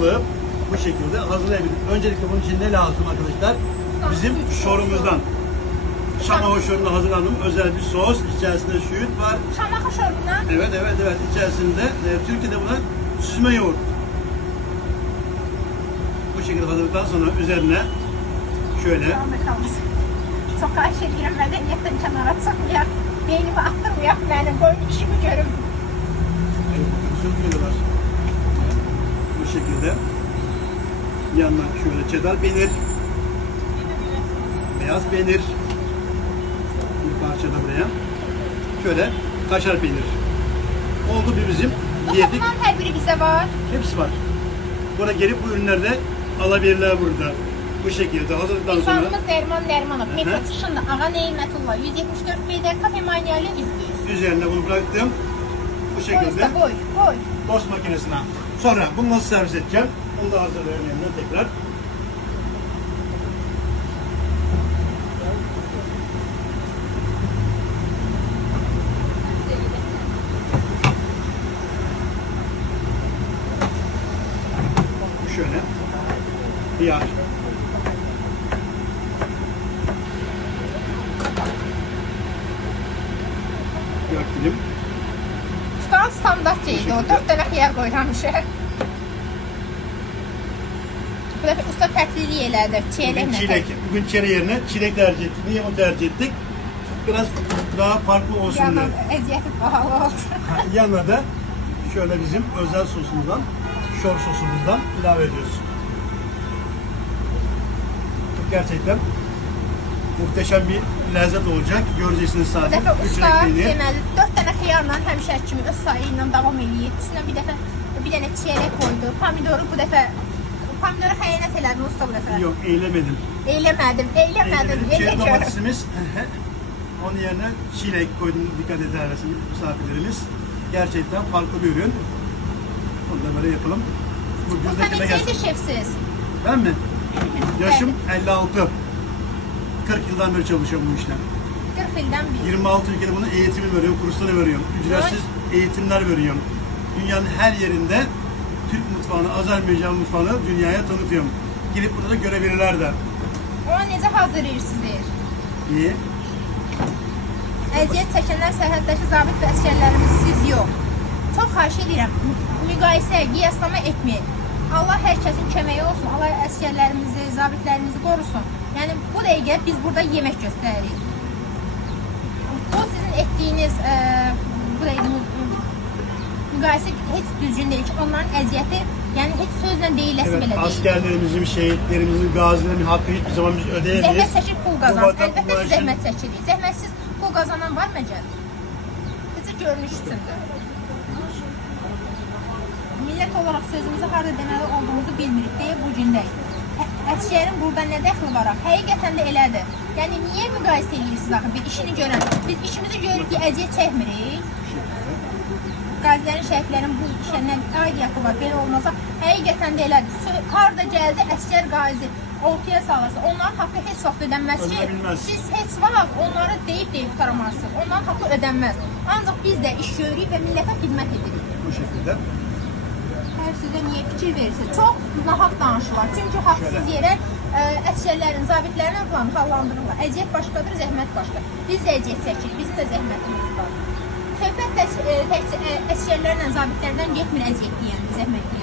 balığı bu şekilde hazırlayabiliriz. Öncelikle bunun için ne lazım arkadaşlar? Bizim şorumuzdan. Şam haşorunda hazırlanan özel bir sos. İçerisinde süt var. Şam haşorundan? Evet. İçerisinde Türkiye'de buna süzme yoğurt. Bu şekilde hazırladıktan sonra üzerine şöyle. Çok karşı edirəm, mədəniyyətdən kənara çıxmayaq, beynimi attırmayaq, mənim boyun işimi görüm. Sürtüyorlar. Bu şekilde. Yanına şöyle çedar peynir. Beyaz peynir. Bir parça da buraya. Şöyle kaşar peynir. Oldu bir bizim yedik. Bunların hər biri bizə var. Hepsi var. Burada gelip bu ürünlerde alabilirler burada. Bu şekilde hazırlıktan sonra. İlfanımız Nərman Nərmanov. Metro çıxışında Ağa Neymətullah 174 BD Kafe Maniyali izləyiz. Üzerine bunu bıraktım. Bu şekilde Koy. tost makinesine. Sonra bunu nasıl servis edeceğim? Bunu da hazırlayalım yanına tekrar. Bu şöyle. Yağ. Dilim. Ustanın standart şeydi o. 4 dənə xiyar qoyramışıq. Bu dəfə usta fərqlilik elədi. Çilek. Bugün çilek yerine çilek tercih ettik. Niye bunu tercih ettik? Biraz daha farklı olsun diye. Əziyyəti pahalı oldu. Yanına da şöyle bizim özel sosumuzdan, şor sosumuzdan ilave ediyoruz. Gerçekten muhteşem bir lezzet olacak. Göreceksiniz Bu zaten. dəfə Üç usta renkliliği. deməli 4 dənə xiyarla həmişə kimi öz sayı ilə davam eləyir. Üstünə bir dənə çiyələk qoydu. Pomidoru bu dəfə pomidoru xəyanət elədin usta bu dəfə. Yok, eylemedim. Eyləmədim. Çeri domatesimiz. Onun yerine çilek koydum. Dikkat edersiniz misafirlerimiz. Gerçekten farklı bir ürün. Bunu da böyle yapalım. Usta neçəydi şefsiz? Ben mi? Yaşım 56. 40 yıldan beri çalışıyorum bu işten. 40 ildən bir. 26 ülkede bunun eğitimi veriyorum, kursları veriyorum. Ücretsiz eğitimler veriyorum. Dünyanın her yerinde Türk mutfağını, Azerbaycan mutfağını dünyaya tanıtıyorum. Gelip burada da görebilirler de. Ona necə hazırlayırsınız? İyi. Əziyyət çəkənlər sərhəddəki zabit və əsgərlərimiz siz yox. Çox xahiş edirəm, müqayisə, qiyaslama etməyin. Allah hər kəsin köməyi olsun, Allah əsgərlərimizi, zabitlərimizi qorusun. Yəni bu dəqiqə biz burada yemək göstəririk. O sizin etdiyiniz bu dəqiqə müqayisə heç düzgün deyil ki, onların əziyyəti yəni heç sözlə deyiləsi Evet, belə deyil. askerlerimizin, şehitlerimizin, gazilerimizin hakkı hiçbir zaman biz ödeyemeyiz. Zəhmət çəkib pul qazansın. Əlbəttə ki, zəhmət çəkirik. Zəhmətsiz pul qazanan var məcəl? Necə görünüş üçündür. Millət olaraq sözümüzü harada deməli olduğumuzu bilmirik deyə bu gündəyik. Əsgərin burada nə dəxli var? Həqiqətən də elədir. Yəni niyə müqayisə edirsiniz axı bir işini görən? Biz işimizi görürük ki, əziyyət çəkmirik. Qazilərin, şəhidlərin bu işə nə aidiyyəti var, belə olmazsa həqiqətən də elədir. Harada gəldi əsgər qazi ortaya salırsa, onların haqqı heç vaxt ödənməz ki, siz heç vaxt onları deyib qutaramazsınız. Onların haqqı ödənməz. Ancaq biz də iş görürük və millətə xidmət edirik. Bu şekilde. Hər sizə niyə fikir verirsiniz? Çox nahaq danışırlar. Çünki haqsız yerə əsgərlərin, zabitlərin adlarını hallandırırlar. Əziyyət başqadır, zəhmət başqa. Biz də əziyyət çəkirik, bizim də zəhmətimiz var. Söhbət əsgərlərlə, zabitlərdən getmir əziyyət deyən, zəhmət deyən.